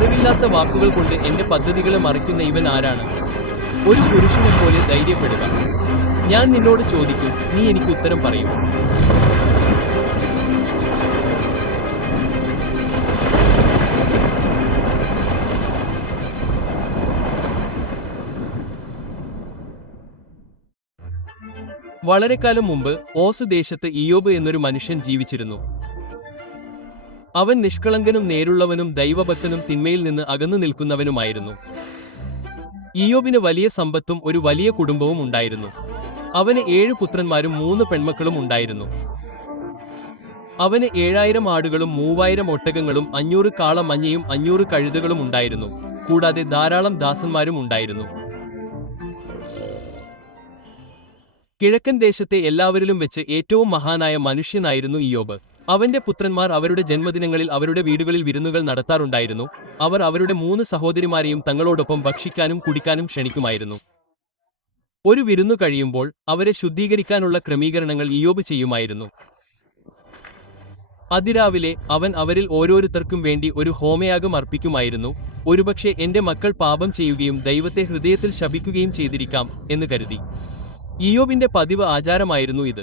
അറിവില്ലാത്ത വാക്കുകൾ കൊണ്ട് എന്റെ പദ്ധതികളെ മറിക്കുന്ന ഇവൻ ആരാണ്? ഒരു പുരുഷനെ പോലെ ധൈര്യപ്പെടുക. ഞാൻ നിന്നോട് ചോദിക്കും, നീ എനിക്ക് ഉത്തരം പറയും. വളരെക്കാലം മുമ്പ് ഓസ് ദേശത്ത് ഇയ്യോബ് എന്നൊരു മനുഷ്യൻ ജീവിച്ചിരുന്നു. അവൻ നിഷ്കളങ്കനും നേരുള്ളവനും ദൈവഭക്തനും തിന്മയിൽ നിന്ന് അകന്നു നിൽക്കുന്നവനുമായിരുന്നു. ഇയ്യോബിന് വലിയ സമ്പത്തും ഒരു വലിയ കുടുംബവും ഉണ്ടായിരുന്നു. അവന് 7 പുത്രന്മാരും 3 പെൺമക്കളും ഉണ്ടായിരുന്നു. അവന് 7000 ആടുകളും 3000 ഒട്ടകങ്ങളും 500 കാള മഞ്ഞയും 500 കഴുതകളും ഉണ്ടായിരുന്നു. കൂടാതെ ധാരാളം ദാസന്മാരും ഉണ്ടായിരുന്നു. കിഴക്കൻ ദേശത്തെ എല്ലാവരിലും വെച്ച് ഏറ്റവും മഹാനായ മനുഷ്യനായിരുന്നു ഇയ്യോബ്. അവന്റെ പുത്രന്മാർ അവരുടെ ജന്മദിനങ്ങളിൽ അവരുടെ വീടുകളിൽ വിരുന്നുകൾ നടത്താറുണ്ടായിരുന്നു. അവർ അവരുടെ 3 സഹോദരിമാരെയും തങ്ങളോടൊപ്പം ഭക്ഷിക്കാനും കുടിക്കാനും ക്ഷണിക്കുമായിരുന്നു. ഒരു വിരുന്നു കഴിയുമ്പോൾ അവരെ ശുദ്ധീകരിക്കാനുള്ള ക്രമീകരണങ്ങൾ ഇയ്യോബ് ചെയ്യുമായിരുന്നു. അതിരാവിലെ അവൻ അവരിൽ ഓരോരുത്തർക്കും വേണ്ടി ഒരു ഹോമയാഗം അർപ്പിക്കുമായിരുന്നു. ഒരുപക്ഷെ എന്റെ മക്കൾ പാപം ചെയ്യുകയും ദൈവത്തെ ഹൃദയത്തിൽ ശപിക്കുകയും ചെയ്തിരിക്കാം എന്ന് കരുതി. ഇയ്യോബിന്റെ പതിവ് ആചാരമായിരുന്നു ഇത്.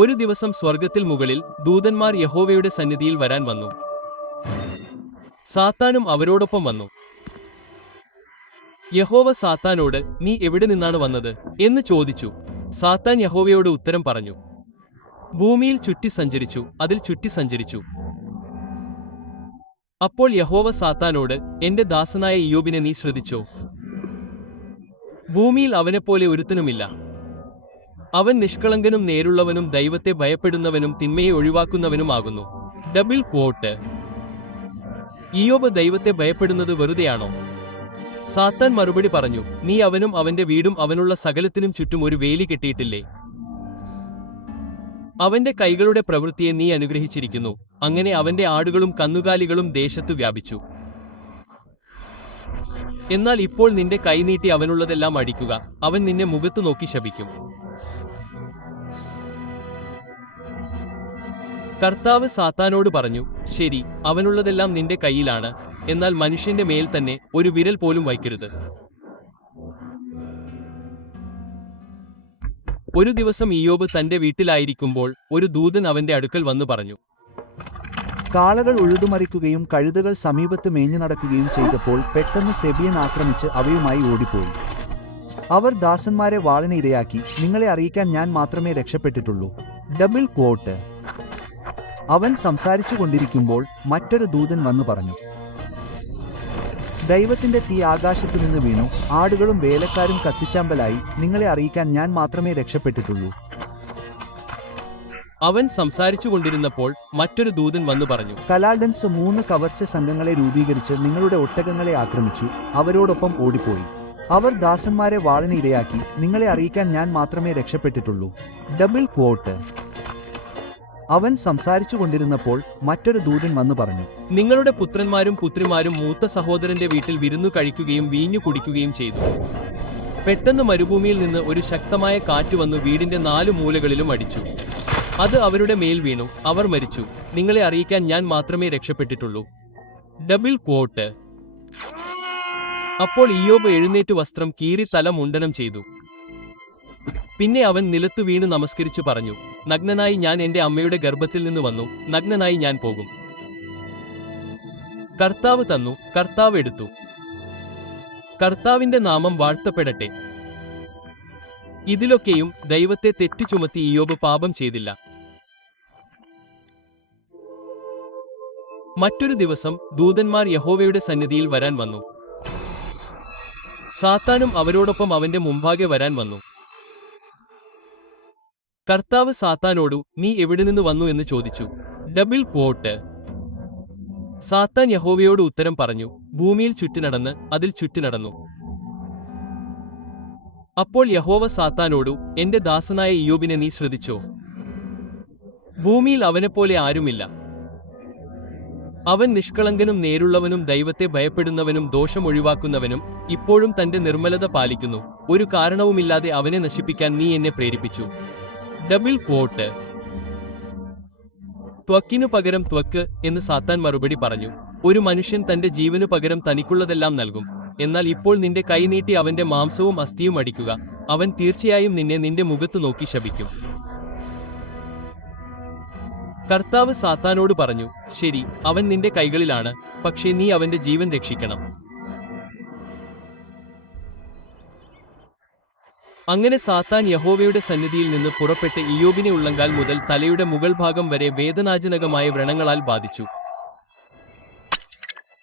ഒരു ദിവസം സ്വർഗത്തിൽ മുകളിൽ ദൂതന്മാർ യഹോവയുടെ സന്നിധിയിൽ വരാൻ വന്നു. സാത്താനും അവരോടൊപ്പം വന്നു. യഹോവ സാത്താനോട്, നീ എവിടെ നിന്നാണ് വന്നത് എന്ന് ചോദിച്ചു. സാത്താൻ യഹോവയോട് ഉത്തരം പറഞ്ഞു, ഭൂമിയിൽ ചുറ്റി സഞ്ചരിച്ചു, അതിൽ ചുറ്റി സഞ്ചരിച്ചു. അപ്പോൾ യഹോവ സാത്താനോട്, എന്റെ ദാസനായ ഇയ്യോബിനെ നീ ശ്രദ്ധിച്ചോ? ഭൂമിയിൽ അവനെപ്പോലെ ഒരുത്തനുമില്ല. അവൻ നിഷ്കളങ്കനും നേരുള്ളവനും ദൈവത്തെ ഭയപ്പെടുന്നവനും തിന്മയെ ഒഴിവാക്കുന്നവനുമാകുന്നു. Double quote. ഇയ്യോബ് ദൈവത്തെ ഭയപ്പെടുന്നത് വെറുതെയാണോ? സാത്താൻ മറുപടി പറഞ്ഞു, നീ അവനും അവന്റെ വീടും അവനുള്ള സകലത്തിനും ചുറ്റും ഒരു വേലി കെട്ടിയിട്ടില്ലേ? അവന്റെ കൈകളുടെ പ്രവൃത്തിയെ നീ അനുഗ്രഹിച്ചിരിക്കുന്നു. അങ്ങനെ അവന്റെ ആടുകളും കന്നുകാലികളും ദേശത്തു വ്യാപിച്ചു. എന്നാൽ ഇപ്പോൾ നിന്റെ കൈ നീട്ടി അവനുള്ളതെല്ലാം അടിക്കുക, അവൻ നിന്നെ മുഖത്തു നോക്കി ശപിക്കും. കർത്താവ് സാത്താനോട് പറഞ്ഞു, ശരി, അവനുള്ളതെല്ലാം നിന്റെ കയ്യിലാണ്, എന്നാൽ മനുഷ്യന്റെ മേൽ തന്നെ ഒരു വിരൽ പോലും വയ്ക്കരുത്. ഒരു ദിവസം ഇയ്യോബ് തന്റെ വീട്ടിലായിരിക്കുമ്പോൾ ഒരു ദൂതൻ അവന്റെ അടുക്കൽ വന്നു പറഞ്ഞു, കാളകൾ ഉഴുതുമറിക്കുകയും കഴുതകൾ സമീപത്ത് മേഞ്ഞു നടക്കുകയും ചെയ്തപ്പോൾ പെട്ടെന്ന് സെബിയൻ ആക്രമിച്ച് അവയുമായി ഓടിപ്പോയി. അവർ ദാസന്മാരെ വാളിന് ഇരയാക്കി. നിങ്ങളെ അറിയിക്കാൻ ഞാൻ മാത്രമേ രക്ഷപ്പെട്ടിട്ടുള്ളൂ. Double quote. അവൻ സംസാരിച്ചു കൊണ്ടിരിക്കുമ്പോൾ മറ്റൊരു ദൂതൻ വന്നു പറഞ്ഞു, ദൈവത്തിന്റെ തീ ആകാശത്തു നിന്ന് വീണു, ആടുകളും വേലക്കാരും കത്തിച്ചാമ്പലായി. നിങ്ങളെ അറിയിക്കാൻ ഞാൻ മാത്രമേ രക്ഷപ്പെട്ടിട്ടുള്ളൂ. അവൻ സംസാരിച്ചു കൊണ്ടിരുന്നപ്പോൾ മറ്റൊരു ദൂതൻ വന്നു പറഞ്ഞു, കലാൽഡൻസ് 3 കവർച്ച സംഘങ്ങളെ രൂപീകരിച്ച് നിങ്ങളുടെ ഒട്ടകങ്ങളെ ആക്രമിച്ചു, അവരോടൊപ്പം ഓടിപ്പോയി. അവർ ദാസന്മാരെ വാളിന് ഇരയാക്കി. നിങ്ങളെ അറിയിക്കാൻ ഞാൻ മാത്രമേ രക്ഷപ്പെട്ടിട്ടുള്ളൂ. Double quote. അവൻ സംസാരിച്ചു കൊണ്ടിരുന്നപ്പോൾ മറ്റൊരു ദൂതൻ വന്നു പറഞ്ഞു, നിങ്ങളുടെ പുത്രന്മാരും പുത്രിമാരും മൂത്ത സഹോദരന്റെ വീട്ടിൽ വിരുന്നു കഴിക്കുകയും വീഞ്ഞു കുടിക്കുകയും ചെയ്തു. പെട്ടെന്ന് മരുഭൂമിയിൽ നിന്ന് ഒരു ശക്തമായ കാറ്റ് വന്നു വീടിന്റെ 4 മൂലകളിലും അടിച്ചു. അത് അവരുടെ മേൽ വീണു, അവർ മരിച്ചു. നിങ്ങളെ അറിയിക്കാൻ ഞാൻ മാത്രമേ രക്ഷപ്പെട്ടിട്ടുള്ളൂ. Double quote. അപ്പോൾ ഇയ്യോബ് എഴുന്നേറ്റ് വസ്ത്രം കീറി തല മുണ്ഡനം ചെയ്തു. പിന്നെ അവൻ നിലത്തു വീണ് നമസ്കരിച്ചു പറഞ്ഞു, നഗ്നനായി ഞാൻ എന്റെ അമ്മയുടെ ഗർഭത്തിൽ നിന്ന് വന്നു, നഗ്നനായി ഞാൻ പോകും. കർത്താവ് തന്നു, കർത്താവ് എടുത്തു. കർത്താവിന്റെ നാമം വാഴ്ത്തപ്പെടട്ടെ. ഇതിലൊക്കെയും ദൈവത്തെ തെറ്റു ചുമത്തി ഇയ്യോബ് പാപം ചെയ്തില്ല. മറ്റൊരു ദിവസം ദൂതന്മാർ യഹോവയുടെ സന്നിധിയിൽ വരാൻ വന്നു. സാത്താനും അവരോടൊപ്പം അവന്റെ മുമ്പാകെ വരാൻ വന്നു. കർത്താവ് സാത്താനോടു, നീ എവിടെ നിന്ന് വന്നു എന്ന് ചോദിച്ചു. Double quote. സാത്താൻ യഹോവയോട് ഉത്തരം പറഞ്ഞു, ഭൂമിയിൽ ചുറ്റി നടന്ന് അതിൽ ചുറ്റി നടന്നു. അപ്പോൾ യഹോവ സാത്താനോടു, എന്റെ ദാസനായ ഇയ്യോബിനെ നീ ശ്രദ്ധിച്ചോ? ഭൂമിയിൽ അവനെപ്പോലെ ആരുമില്ല. അവൻ നിഷ്കളങ്കനും നേരുള്ളവനും ദൈവത്തെ ഭയപ്പെടുന്നവനും ദോഷം ഒഴിവാക്കുന്നവനും ഇപ്പോഴും തന്റെ നിർമ്മലത പാലിക്കുന്നു. ഒരു കാരണവുമില്ലാതെ അവനെ നശിപ്പിക്കാൻ നീ എന്നെ പ്രേരിപ്പിച്ചു. Double quote. ത്വക്കിനു പകരം ത്വക്ക് എന്ന് സാത്താൻ മറുപടി പറഞ്ഞു. ഒരു മനുഷ്യൻ തന്റെ ജീവനു പകരം തനിക്കുള്ളതെല്ലാം നൽകും. എന്നാൽ ഇപ്പോൾ നിന്റെ കൈ നീട്ടി അവന്റെ മാംസവും അസ്ഥിയും അടിക്കുക. അവൻ തീർച്ചയായും നിന്നെ നിന്റെ മുഖത്ത് നോക്കി ശപിക്കും. കർത്താവ് സാത്താനോട് പറഞ്ഞു, ശരി, അവൻ നിന്റെ കൈകളിലാണ്, പക്ഷേ നീ അവന്റെ ജീവൻ രക്ഷിക്കണം. അങ്ങനെ സാത്താൻ യഹോവയുടെ സന്നിധിയിൽ നിന്ന് പുറപ്പെട്ട് ഇയ്യോബിനെ ഉള്ളങ്കാൽ മുതൽ തലയുടെ മുകൾ ഭാഗം വരെ വേദനാജനകമായ വ്രണങ്ങളാൽ ബാധിച്ചു.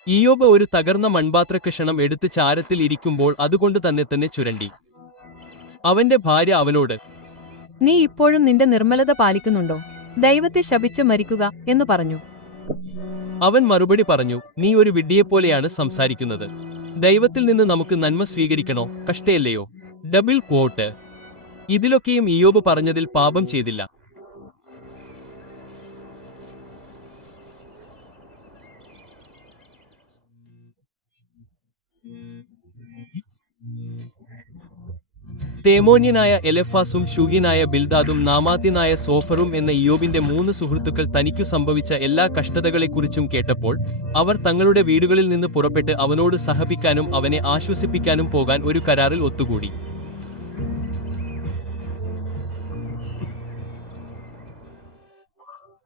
ഇയ്യോബ് ഒരു തകർന്ന മൺപാത്രക്കഷണം എടുത്ത് ചാരത്തിൽ ഇരിക്കുമ്പോൾ അതുകൊണ്ട് തന്നെ ചുരണ്ടി. അവന്റെ ഭാര്യ അവനോട്, നീ ഇപ്പോഴും നിന്റെ നിർമ്മലത പാലിക്കുന്നുണ്ടോ? ദൈവത്തെ ശപിച്ച് മരിക്കുക എന്ന് പറഞ്ഞു. അവൻ മറുപടി പറഞ്ഞു, നീ ഒരു വിഡ്ഢിയെപ്പോലെയാണ് സംസാരിക്കുന്നത്. ദൈവത്തിൽ നിന്ന് നമുക്ക് നന്മ സ്വീകരിക്കണോ, കഷ്ടയല്ലയോ? Double quote. ഇതിലൊക്കെയും ഇയ്യോബ് പറഞ്ഞതിൽ പാപം ചെയ്തില്ല. തേമോന്യനായ എലെഫാസും ശൂഹ്യനായ ബിൽദാദും നാമാത്യനായ സോഫറും എന്ന ഇയ്യോബിന്റെ 3 സുഹൃത്തുക്കൾ തനിക്കു സംഭവിച്ച എല്ലാ കഷ്ടതകളെക്കുറിച്ചും കേട്ടപ്പോൾ അവർ തങ്ങളുടെ വീടുകളിൽ നിന്ന് പുറപ്പെട്ട് അവനോട് സഹപിക്കാനും അവനെ ആശ്വസിപ്പിക്കാനും പോകാൻ ഒരു കരാറിൽ ഒത്തുകൂടി.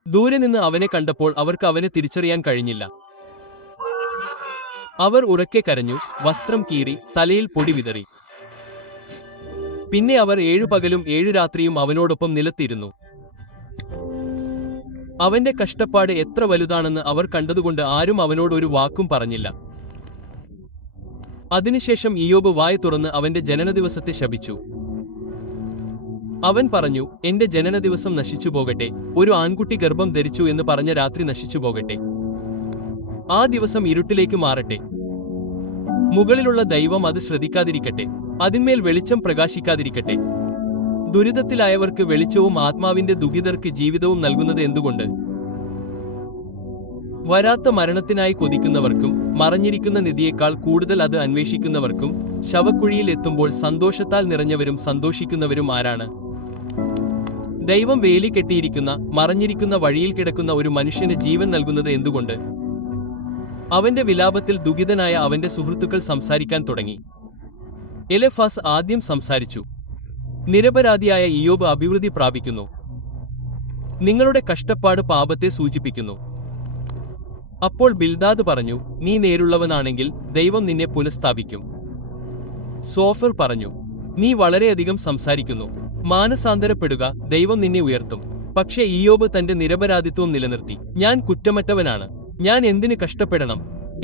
ദൂരെ നിന്ന് അവനെ കണ്ടപ്പോൾ അവർക്ക് അവനെ തിരിച്ചറിയാൻ കഴിഞ്ഞില്ല. അവർ ഉറക്കെ കരഞ്ഞു, വസ്ത്രം കീറി, തലയിൽ പൊടി വിതറി. പിന്നെ അവർ 7 പകലും 7 രാത്രിയും അവനോടൊപ്പം നിലത്തിരുന്നു. അവന്റെ കഷ്ടപ്പാട് എത്ര വലുതാണെന്ന് അവർ കണ്ടതുകൊണ്ട് ആരും അവനോട് ഒരു വാക്കും പറഞ്ഞില്ല. അതിനുശേഷം ഇയ്യോബ് വായ തുറന്ന് അവന്റെ ജനനദിവസത്തെ ശപിച്ചു. അവൻ പറഞ്ഞു, എന്റെ ജനനദിവസം നശിച്ചുപോകട്ടെ, ഒരു ആൺകുട്ടി ഗർഭം ധരിച്ചു എന്ന് പറഞ്ഞ രാത്രി നശിച്ചുപോകട്ടെ, ആ ദിവസം ഇരുട്ടിലേക്ക് മാറട്ടെ. മുകളിലുള്ള ദൈവം അത് ശ്രദ്ധിക്കാതിരിക്കട്ടെ, അതിന്മേൽ വെളിച്ചം പ്രകാശിക്കാതിരിക്കട്ടെ. ദുരിതത്തിലായവർക്ക് വെളിച്ചവും ആത്മാവിന്റെ ദുഃഖിതർക്ക് ജീവിതവും നൽകുന്നത് എന്തുകൊണ്ട്? വരാത്ത മരണത്തിനായി കൊതിക്കുന്നവർക്കും മറഞ്ഞിരിക്കുന്ന നിധിയേക്കാൾ കൂടുതൽ അത് അന്വേഷിക്കുന്നവർക്കും ശവക്കുഴിയിൽ എത്തുമ്പോൾ സന്തോഷത്താൽ നിറഞ്ഞവരും സന്തോഷിക്കുന്നവരും ആരാണ്? ദൈവം വേലി കെട്ടിയിരിക്കുന്ന മറഞ്ഞിരിക്കുന്ന വഴിയിൽ കിടക്കുന്ന ഒരു മനുഷ്യന് ജീവൻ നൽകുന്നത് എന്തുകൊണ്ട്? അവന്റെ വിലാപത്തിൽ ദുഃഖിതനായ അവന്റെ സുഹൃത്തുക്കൾ സംസാരിക്കാൻ തുടങ്ങി. എലെഫാസ് ആദ്യം സംസാരിച്ചു. നിരപരാധിയായ ഇയ്യോബ് അഭിവൃദ്ധി പ്രാപിക്കുന്നു. നിങ്ങളുടെ കഷ്ടപ്പാട് പാപത്തെ സൂചിപ്പിക്കുന്നു. അപ്പോൾ ബിൽദാദ് പറഞ്ഞു, നീ നേരുള്ളവനാണെങ്കിൽ ദൈവം നിന്നെ പുനഃസ്ഥാപിക്കും. സോഫർ പറഞ്ഞു, നീ വളരെയധികം സംസാരിക്കുന്നു. മാനസാന്തരപ്പെടുക, ദൈവം നിന്നെ ഉയർത്തും. പക്ഷേ ഇയ്യോബ് തന്റെ നിരപരാധിത്വം നിലനിർത്തി. ഞാൻ കുറ്റമറ്റവനാണ്, ഞാൻ എന്തിന് കഷ്ടപ്പെടണം?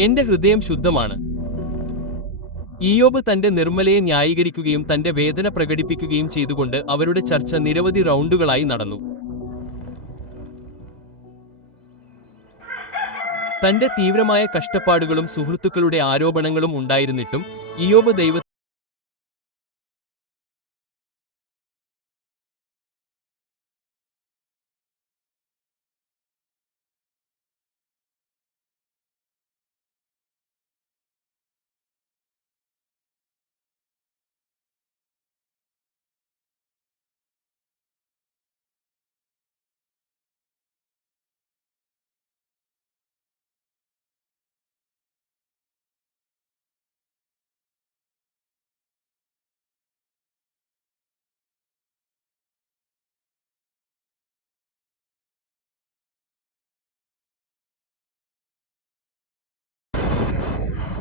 എന്റെ ഹൃദയം ശുദ്ധമാണ്. ഇയ്യോബ് തന്റെ നിർമ്മലയെ ന്യായീകരിക്കുകയും തന്റെ വേദന പ്രകടിപ്പിക്കുകയും ചെയ്തുകൊണ്ട് അവരുടെ ചർച്ച നിരവധി റൗണ്ടുകളായി നടന്നു. തന്റെ തീവ്രമായ കഷ്ടപ്പാടുകളും സുഹൃത്തുക്കളുടെ ആരോപണങ്ങളും ഉണ്ടായിരുന്നിട്ടും ഇയ്യോബ് ദൈവ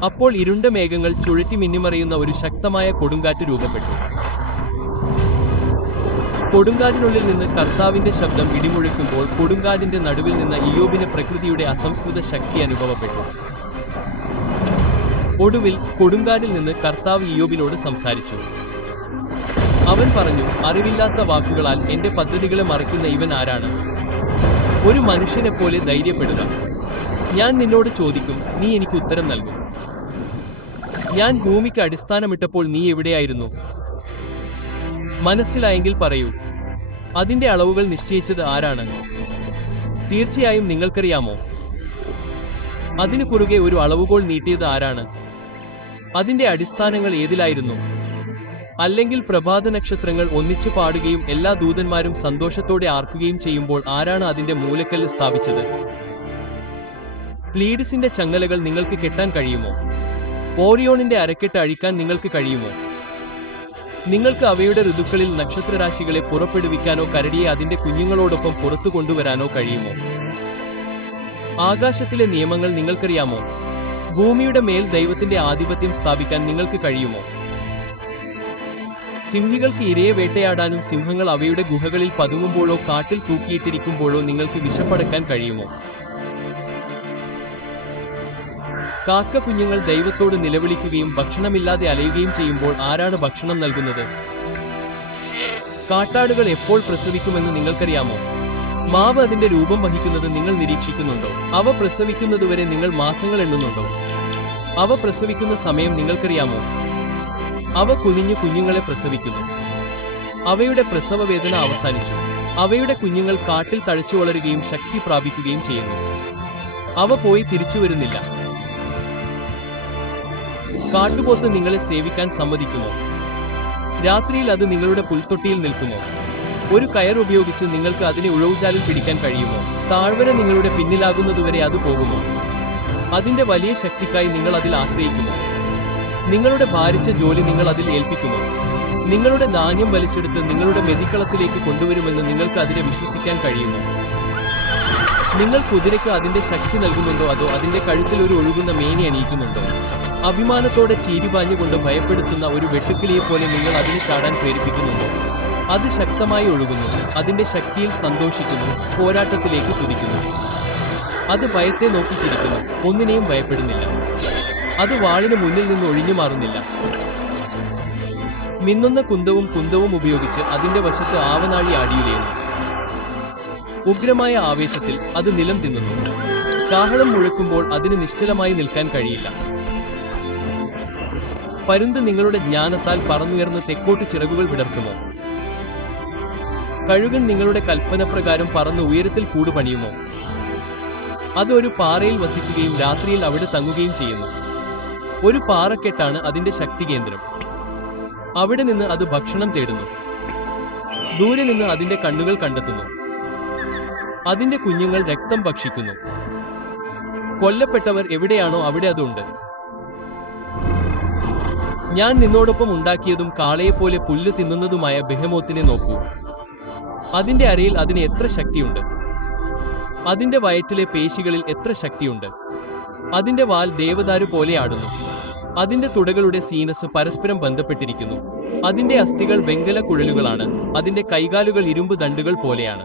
അപ്പോൾ ഇരുണ്ട മേഘങ്ങൾ ചുഴറ്റി മിന്നിമറയുന്ന ഒരു ശക്തമായ കൊടുങ്കാറ്റ് രൂപപ്പെട്ടു. കൊടുങ്കാറ്റിനുള്ളിൽ നിന്ന് കർത്താവിന്റെ ശബ്ദം ഇടിമുഴക്കുമ്പോൾ കൊടുങ്കാറ്റിന്റെ നടുവിൽ നിന്ന് ഇയ്യോബിന് പ്രകൃതിയുടെ അസംസ്കൃത ശക്തി അനുഭവപ്പെട്ടു. ഒടുവിൽ കൊടുങ്കാറ്റിൽ നിന്ന് കർത്താവ് ഇയ്യോബിനോട് സംസാരിച്ചു. അവൻ പറഞ്ഞു, അറിവില്ലാത്ത വാക്കുകളാൽ എന്റെ പദ്ധതികളെ മറയ്ക്കുന്ന ഇവൻ ആരാണ്? ഒരു മനുഷ്യനെപ്പോലെ ധൈര്യപ്പെടുക. ഞാൻ നിന്നോട് ചോദിക്കും, നീ എനിക്ക് ഉത്തരം നൽകും. ഞാൻ ഭൂമിക്ക് അടിസ്ഥാനമിട്ടപ്പോൾ നീ എവിടെയായിരുന്നു? മനസ്സിലായെങ്കിൽ പറയൂ. അതിന്റെ അളവുകൾ നിശ്ചയിച്ചത് ആരാണ്? തീർച്ചയായും നിങ്ങൾക്കറിയാമോ? അതിനു കുറുകെ ഒരു അളവുകോൽ നീട്ടിയത് ആരാണ്? അതിന്റെ അടിസ്ഥാനങ്ങൾ ഏതിലായിരുന്നു? അല്ലെങ്കിൽ പ്രഭാത നക്ഷത്രങ്ങൾ ഒന്നിച്ചു പാടുകയും എല്ലാ ദൂതന്മാരും സന്തോഷത്തോടെ ആർക്കുകയും ചെയ്യുമ്പോൾ ആരാണ് അതിന്റെ മൂലക്കല്ല് സ്ഥാപിച്ചത്? പ്ലീഡിസിന്റെ ചങ്ങലകൾ നിങ്ങൾക്ക് കെട്ടാൻ കഴിയുമോ? ഓറിയോണിന്റെ അരക്കെട്ട് അഴിക്കാൻ നിങ്ങൾക്ക് കഴിയുമോ? നിങ്ങൾക്ക് അവയുടെ ഋതുക്കളിൽ നക്ഷത്രരാശികളെ പുറപ്പെടുവിക്കാനോ കരടിയെ അതിന്റെ കുഞ്ഞുങ്ങളോടൊപ്പം പുറത്തു കൊണ്ടുവരാനോ കഴിയുമോ? ആകാശത്തിലെ നിയമങ്ങൾ നിങ്ങൾക്കറിയാമോ? ഭൂമിയുടെ മേൽ ദൈവത്തിന്റെ ആധിപത്യം സ്ഥാപിക്കാൻ നിങ്ങൾക്ക് കഴിയുമോ? സിംഹികൾക്ക് ഇരയെ വേട്ടയാടാനും സിംഹങ്ങൾ അവയുടെ ഗുഹകളിൽ പതുങ്ങുമ്പോഴോ കാട്ടിൽ തൂക്കിയിട്ടിരിക്കുമ്പോഴോ നിങ്ങൾക്ക് വിശപ്പടക്കാൻ കഴിയുമോ? കാക്ക കുഞ്ഞുങ്ങൾ ദൈവത്തോട് നിലവിളിക്കുകയും ഭക്ഷണമില്ലാതെ അലയുകയും ചെയ്യുമ്പോൾ ആരാണ് ഭക്ഷണം നൽകുന്നത്? കാട്ടാടുകൾ എപ്പോൾ പ്രസവിക്കുമെന്ന് നിങ്ങൾക്കറിയാമോ? മാവ് അതിന്റെ രൂപം വഹിക്കുന്നത് നിങ്ങൾ നിരീക്ഷിക്കുന്നുണ്ടോ? അവ പ്രസവിക്കുന്നതുവരെ നിങ്ങൾ മാസങ്ങൾ എണ്ണുന്നുണ്ടോ? അവ പ്രസവിക്കുന്ന സമയം നിങ്ങൾക്കറിയാമോ? അവ കുനിഞ്ഞു കുഞ്ഞുങ്ങളെ പ്രസവിക്കുന്നു. അവയുടെ പ്രസവവേദന അവസാനിച്ചു. അവയുടെ കുഞ്ഞുങ്ങൾ കാട്ടിൽ തഴച്ചു വളരുകയും ശക്തി പ്രാപിക്കുകയും ചെയ്യുന്നു. അവ പോയി തിരിച്ചു വരുന്നില്ല. കാട്ടുപോത്ത് നിങ്ങളെ സേവിക്കാൻ സമ്മതിക്കുമോ? രാത്രിയിൽ അത് നിങ്ങളുടെ പുൽത്തൊട്ടിയിൽ നിൽക്കുമോ? ഒരു കയർ ഉപയോഗിച്ച് നിങ്ങൾക്ക് അതിനെ ഉഴവുചാലിൽ പിടിക്കാൻ കഴിയുമോ? താഴ്വര നിങ്ങളുടെ പിന്നിലാകുന്നതുവരെ അത് പോകുമോ? അതിന്റെ വലിയ ശക്തിക്കായി നിങ്ങൾ അതിൽ ആശ്രയിക്കുമോ? നിങ്ങളുടെ ഭാരിച്ച ജോലി നിങ്ങൾ അതിൽ ഏൽപ്പിക്കുമോ? നിങ്ങളുടെ ധാന്യം വലിച്ചെടുത്ത് നിങ്ങളുടെ മെതിക്കളത്തിലേക്ക് കൊണ്ടുവരുമെന്ന് നിങ്ങൾക്ക് അതിനെ വിശ്വസിക്കാൻ കഴിയുമോ? നിങ്ങൾ കുതിരയ്ക്ക് അതിന്റെ ശക്തി നൽകുന്നുണ്ടോ അതോ അതിന്റെ കഴുത്തിൽ ഒരു ഒഴുകുന്ന മേനി അണിയിക്കുന്നുണ്ടോ? അഭിമാനത്തോടെ ചീരിപാഞ്ഞുകൊണ്ട് ഭയപ്പെടുത്തുന്ന ഒരു വെട്ടുക്കിളിയെപ്പോലെ നിങ്ങൾ അതിനെ ചാടാൻ പ്രേരിപ്പിക്കുന്നുണ്ടോ? അത് ശക്തമായി ഒഴുകുന്നു, അതിന്റെ ശക്തിയിൽ സന്തോഷിക്കുന്നു, പോരാട്ടത്തിലേക്ക് കുതിക്കുന്നു. അത് ഭയത്തെ നോക്കി ചിരിക്കുന്നു, ഒന്നിനെയും ഭയപ്പെടുന്നില്ല. അത് വാളിന് മുന്നിൽ നിന്ന് ഒഴിഞ്ഞു മാറുന്നില്ല. മിന്നുന്ന കുന്തവും ഉപയോഗിച്ച് അതിന്റെ വശത്ത് ആവനാഴി ആടിയുലയുന്നു. ഉഗ്രമായ ആവേശത്തിൽ അത് നിലം തിന്നുന്നു. കാഹളം മുഴക്കുമ്പോൾ അതിന് നിശ്ചലമായി നിൽക്കാൻ കഴിയില്ല. പരുന്ത് നിങ്ങളുടെ ജ്ഞാനത്താൽ പറന്നുയർന്ന് തെക്കോട്ട് ചിറകുകൾ വിടർത്തുമോ? കഴുകൻ നിങ്ങളുടെ കൽപ്പനപ്രകാരം പറന്ന് ഉയരത്തിൽ കൂടുപണിയുമോ? അത് ഒരു പാറയിൽ വസിക്കുകയും രാത്രിയിൽ അവിടെ തങ്ങുകയും ചെയ്യുന്നു. ഒരു പാറക്കെട്ടാണ് അതിന്റെ ശക്തി കേന്ദ്രം. അവിടെ നിന്ന് അത് ഭക്ഷണം തേടുന്നു. ദൂരെ നിന്ന് അതിന്റെ കണ്ണുകൾ കണ്ടെത്തുന്നു. അതിന്റെ കുഞ്ഞുങ്ങൾ രക്തം ഭക്ഷിക്കുന്നു. കൊല്ലപ്പെട്ടവർ എവിടെയാണോ അവിടെ അതുണ്ട്. ഞാൻ നിന്നോടൊപ്പം ഉണ്ടാക്കിയതും കാളയെപ്പോലെ പുല്ല് തിന്നുന്നതുമായ ബെഹെമോത്തിനെ നോക്കൂ. അതിന്റെ അരയിൽ അതിന് എത്ര ശക്തിയുണ്ട്! അതിന്റെ വയറ്റിലെ പേശികളിൽ എത്ര ശക്തിയുണ്ട്! അതിന്റെ വാൽ ദേവദാരു പോലെ ആടുന്നു. അതിന്റെ തുടകളുടെ സീനസ് പരസ്പരം ബന്ധപ്പെട്ടിരിക്കുന്നു. അതിന്റെ അസ്ഥികൾ വെങ്കല കുഴലുകളാണ്. അതിന്റെ കൈകാലുകൾ ഇരുമ്പ് ദണ്ടുകൾ പോലെയാണ്.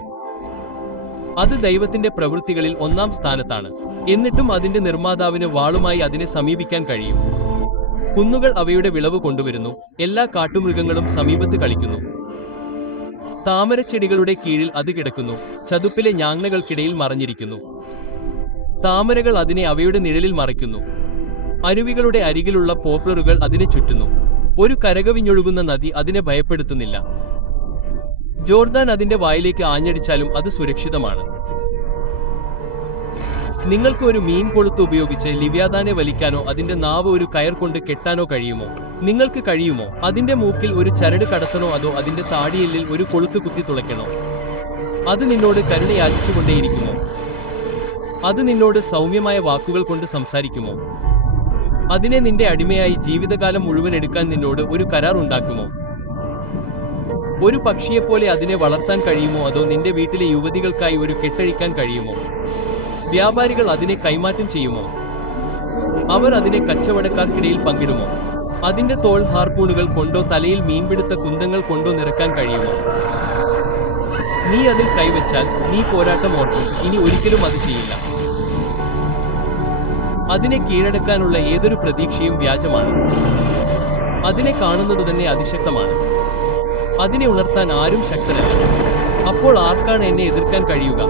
അത് ദൈവത്തിന്റെ പ്രവൃത്തികളിൽ ഒന്നാം സ്ഥാനത്താണ്. എന്നിട്ടും അതിന്റെ നിർമ്മാതാവിന് വാളുമായി അതിനെ സമീപിക്കാൻ കഴിയും. കുന്നുകൾ അവയുടെ വിളവ് കൊണ്ടുവരുന്നു. എല്ലാ കാട്ടുമൃഗങ്ങളും സമീപത്ത് കളിക്കുന്നു. താമരച്ചെടികളുടെ കീഴിൽ അത് കിടക്കുന്നു. ചതുപ്പിലെ ഞാങ്ങണകൾക്കിടയിൽ മറഞ്ഞിരിക്കുന്നു. താമരകൾ അതിനെ അവയുടെ നിഴലിൽ മറയ്ക്കുന്നു. അരുവികളുടെ അരികിലുള്ള പോപ്ലറുകൾ അതിനെ ചുറ്റുന്നു. ഒരു കരകവിഞ്ഞൊഴുകുന്ന നദി അതിനെ ഭയപ്പെടുത്തുന്നില്ല. ജോർദാൻ അതിന്റെ വായിലേക്ക് ആഞ്ഞടിച്ചാലും അത് സുരക്ഷിതമാണ്. നിങ്ങൾക്ക് ഒരു മീൻ കൊളുത്ത് ഉപയോഗിച്ച് ലിവ്യാതാനെ വലിക്കാനോ അതിന്റെ നാവ് ഒരു കയർ കൊണ്ട് കെട്ടാനോ കഴിയുമോ? നിങ്ങൾക്ക് കഴിയുമോ? അതിന്റെ മൂക്കിൽ ഒരു ചരട് കടത്തണോ അതോ അതിന്റെ താടിയെല്ലിൽ ഒരു കൊളുത്ത് കുത്തി തുളയ്ക്കണോ? അത് നിന്നോട് കരുണ യാചിച്ചുകൊണ്ടേയിരിക്കുമോ? അത് നിന്നോട് സൗമ്യമായ വാക്കുകൾ കൊണ്ട് സംസാരിക്കുമോ? അതിനെ നിന്റെ അടിമയായി ജീവിതകാലം മുഴുവൻ എടുക്കാൻ നിന്നോട് ഒരു കരാർ ഉണ്ടാക്കുമോ? ഒരു പക്ഷിയെപ്പോലെ അതിനെ വളർത്താൻ കഴിയുമോ അതോ നിന്റെ വീട്ടിലെ യുവതികൾക്കായി ഒരു കെട്ടഴിക്കാൻ കഴിയുമോ? വ്യാപാരികൾ അതിനെ കൈമാറ്റം ചെയ്യുമോ? അവർ അതിനെ കച്ചവടക്കാർക്കിടയിൽ പങ്കിടുമോ? അതിന്റെ തോൾ ഹാർപൂണുകൾ കൊണ്ടോ തലയിൽ മീൻപിടുത്ത കുന്തങ്ങൾ കൊണ്ടോ നിറക്കാൻ കഴിയുമോ? നീ അതിൽ കൈവച്ചാൽ നീ പോരാട്ടം ഓർക്കും. ഇനി ഒരിക്കലും അത് ചെയ്യില്ല. അതിനെ കീഴടക്കാനുള്ള ഏതൊരു പ്രതീക്ഷയും വ്യാജമാണ്. അതിനെ കാണുന്നത് തന്നെ അതിശക്തമാണ്. അതിനെ ഉണർത്താൻ ആരും ശക്തരല്ല. അപ്പോൾ ആർക്കാണ് എന്നെ എതിർക്കാൻ കഴിയുക?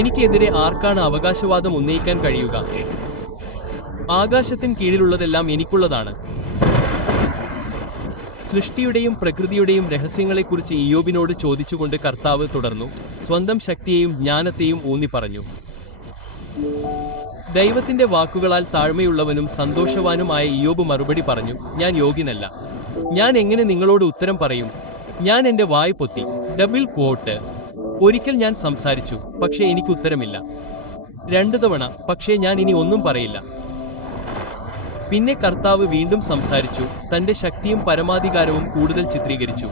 എനിക്കെതിരെ ആർക്കാണ് അവകാശവാദം ഉന്നയിക്കാൻ കഴിയുക? ആകാശത്തിന് കീഴിലുള്ളതെല്ലാം എനിക്കുള്ളതാണ്. സൃഷ്ടിയുടെയും പ്രകൃതിയുടെയും രഹസ്യങ്ങളെക്കുറിച്ച് ഇയ്യോബിനോട് ചോദിച്ചുകൊണ്ട് കർത്താവ് തുടർന്നു, സ്വന്തം ശക്തിയെയും ജ്ഞാനത്തെയും ഊന്നി പറഞ്ഞു. ദൈവത്തിന്റെ വാക്കുകളാൽ താഴ്മയുള്ളവനും സന്തോഷവാനുമായ ഇയ്യോബ് മറുപടി പറഞ്ഞു, ഞാൻ യോഗ്യനല്ല. ഞാൻ എങ്ങനെ നിങ്ങളോട് ഉത്തരം പറയും? ഞാൻ എന്റെ വായ് പൊത്തി. Double quote. ഒരിക്കൽ ഞാൻ സംസാരിച്ചു, പക്ഷേ എനിക്ക് ഉത്തരമില്ല. 2 തവണ, പക്ഷേ ഞാൻ ഇനി ഒന്നും പറയില്ല. പിന്നെ കർത്താവ് വീണ്ടും സംസാരിച്ചു, തന്റെ ശക്തിയും പരമാധികാരവും കൂടുതൽ ചിത്രീകരിച്ചു.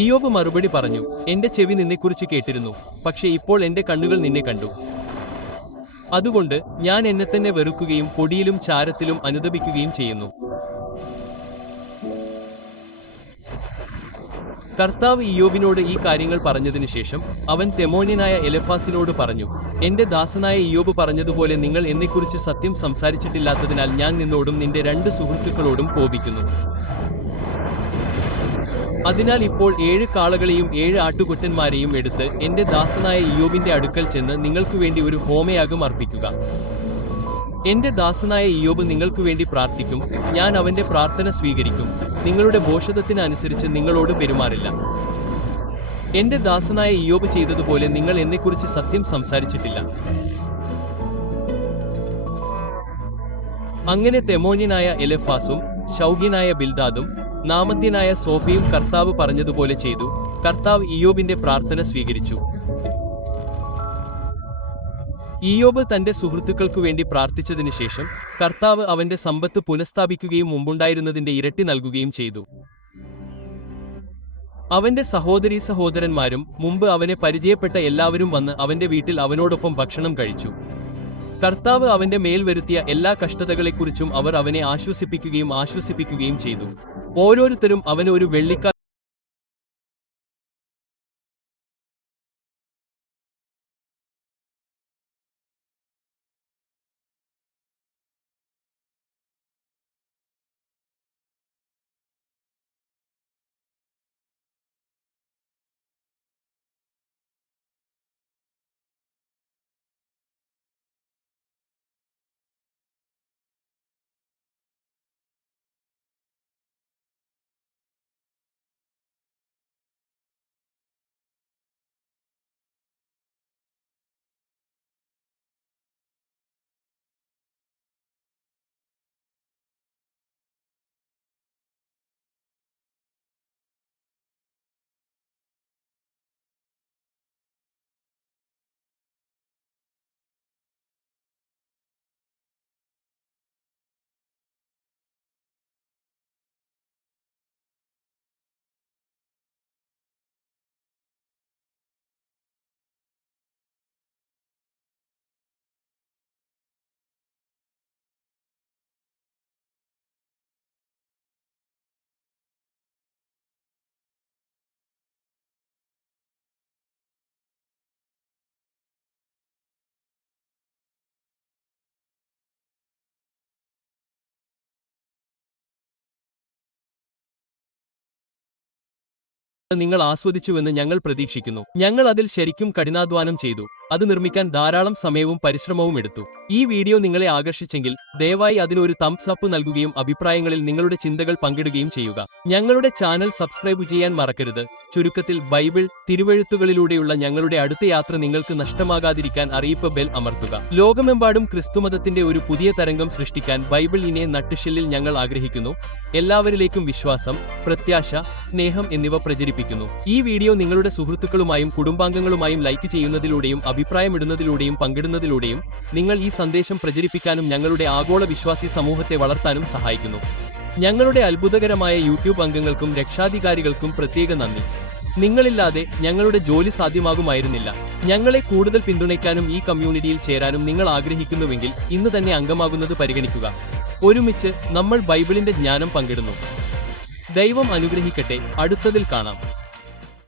ഇയ്യോബ് മറുപടി പറഞ്ഞു, എന്റെ ചെവി നിന്നെക്കുറിച്ച് കേട്ടിരുന്നു, പക്ഷേ ഇപ്പോൾ എന്റെ കണ്ണുകൾ നിന്നെ കണ്ടു. അതുകൊണ്ട് ഞാൻ എന്നെ തന്നെ വെറുക്കുകയും പൊടിയിലും ചാരത്തിലും അനുതപിക്കുകയും ചെയ്യുന്നു. കർത്താവ് ഇയ്യോബിനോട് ഈ കാര്യങ്ങൾ പറഞ്ഞതിനു ശേഷം അവൻ തെമോന്യനായ എലെഫാസിനോട് പറഞ്ഞു, എന്റെ ദാസനായ ഇയ്യോബ് പറഞ്ഞതുപോലെ നിങ്ങൾ എന്നെക്കുറിച്ച് സത്യം സംസാരിച്ചിട്ടില്ലാത്തതിനാൽ ഞാൻ നിന്നോടും നിന്റെ 2 സുഹൃത്തുക്കളോടും കോപിക്കുന്നു. അതിനാൽ ഇപ്പോൾ 7 കാളകളെയും 7 ആട്ടുകൊറ്റന്മാരെയും എടുത്ത് എന്റെ ദാസനായ ഇയ്യോബിന്റെ അടുക്കൽ ചെന്ന് നിങ്ങൾക്കു വേണ്ടി ഒരു ഹോമയാഗം അർപ്പിക്കുക. എന്റെ ദാസനായ ഇയ്യോബ് നിങ്ങൾക്കു വേണ്ടി പ്രാർത്ഥിക്കും, ഞാൻ അവന്റെ പ്രാർത്ഥന സ്വീകരിക്കും. നിങ്ങളുടെ ഭോഷതത്തിന് അനുസരിച്ച് നിങ്ങളോട് പെരുമാറില്ല. എന്റെ ദാസനായ ഇയ്യോബ് ചെയ്തതുപോലെ നിങ്ങൾ എന്നെക്കുറിച്ച് സത്യം സംസാരിച്ചിട്ടില്ല. അങ്ങനെ തെമോന്യനായ എലെഫാസും ശൗഗ്യനായ ബിൽദാദും നാമത്യനായ സോഫിയും കർത്താവ് പറഞ്ഞതുപോലെ ചെയ്തു. കർത്താവ് ഇയ്യോബിന്റെ പ്രാർത്ഥന സ്വീകരിച്ചു. ഇയ്യോബ് തന്റെ സുഹൃത്തുക്കൾക്കു വേണ്ടി പ്രാർത്ഥിച്ചതിനു ശേഷം കർത്താവ് അവന്റെ സമ്പത്ത് പുനഃസ്ഥാപിക്കുകയും മുമ്പുണ്ടായിരുന്നതിന്റെ ഇരട്ടി നൽകുകയും ചെയ്തു. അവന്റെ സഹോദരന്മാരും മുമ്പ് അവനെ പരിചയപ്പെട്ട എല്ലാവരും വന്ന് അവന്റെ വീട്ടിൽ അവനോടൊപ്പം ഭക്ഷണം കഴിച്ചു. കർത്താവ് അവന്റെ മേൽ വരുത്തിയ എല്ലാ കഷ്ടതകളെക്കുറിച്ചും അവർ അവനെ ആശ്വസിപ്പിക്കുകയും ചെയ്തു. ഓരോരുത്തരും അവന് ഒരു വെള്ളിക്കാശ് നിങ്ങൾ ആസ്വദിച്ചുവെന്ന് ഞങ്ങൾ പ്രതീക്ഷിക്കുന്നു. ഞങ്ങൾ അതിൽ ശരിക്കും കഠിനാധ്വാനം ചെയ്തു. അത് നിർമ്മിക്കാൻ ധാരാളം സമയവും പരിശ്രമവും എടുത്തു. ഈ വീഡിയോ നിങ്ങളെ ആകർഷിച്ചെങ്കിൽ ദയവായി അതിനൊരു തംബ്സ് അപ്പ് നൽകുകയും അഭിപ്രായങ്ങളിൽ നിങ്ങളുടെ ചിന്തകൾ പങ്കിടുകയും ചെയ്യുക. ഞങ്ങളുടെ ചാനൽ സബ്സ്ക്രൈബ് ചെയ്യാൻ മറക്കരുത്. ചുരുക്കത്തിൽ ബൈബിൾ തിരുവെഴുത്തുകളിലൂടെയുള്ള ഞങ്ങളുടെ അടുത്ത യാത്ര നിങ്ങൾക്ക് നഷ്ടമാകാതിരിക്കാൻ അറിയിപ്പ് ബെൽ അമർത്തുക. ലോകമെമ്പാടും ക്രിസ്തുമതത്തിന്റെ ഒരു പുതിയ തരംഗം സൃഷ്ടിക്കാൻ ബൈബിൾ ഇനെ നട്ടുഷെല്ലിൽ ഞങ്ങൾ ആഗ്രഹിക്കുന്നു. എല്ലാവരിലേക്കും വിശ്വാസം, പ്രത്യാശ, സ്നേഹം എന്നിവ പ്രചരിപ്പിക്കുന്നു. ഈ വീഡിയോ നിങ്ങളുടെ സുഹൃത്തുക്കളുമായും കുടുംബാംഗങ്ങളുമായും ലൈക്ക് ചെയ്യുന്നതിലൂടെയും അഭിപ്രായമിടുന്നതിലൂടെയും പങ്കിടുന്നതിലൂടെയും നിങ്ങൾ ഈ സന്ദേശം പ്രചരിപ്പിക്കാനും ഞങ്ങളുടെ ആഗോള വിശ്വാസി സമൂഹത്തെ വളർത്താനും സഹായിക്കുന്നു. ഞങ്ങളുടെ അത്ഭുതകരമായ യൂട്യൂബ് അംഗങ്ങൾക്കും രക്ഷാധികാരികൾക്കും പ്രത്യേക നന്ദി. നിങ്ങളില്ലാതെ ഞങ്ങളുടെ ജോലി സാധ്യമാകുമായിരുന്നില്ല. ഞങ്ങളെ കൂടുതൽ പിന്തുണയ്ക്കാനും ഈ കമ്മ്യൂണിറ്റിയിൽ ചേരാനും നിങ്ങൾ ആഗ്രഹിക്കുന്നുവെങ്കിൽ ഇന്ന് തന്നെ അംഗമാകുന്നത് പരിഗണിക്കുക. ഒരുമിച്ച് നമ്മൾ ബൈബിളിന്റെ ജ്ഞാനം പങ്കിടുന്നു. ദൈവം അനുഗ്രഹിക്കട്ടെ. അടുത്തതിൽ കാണാം.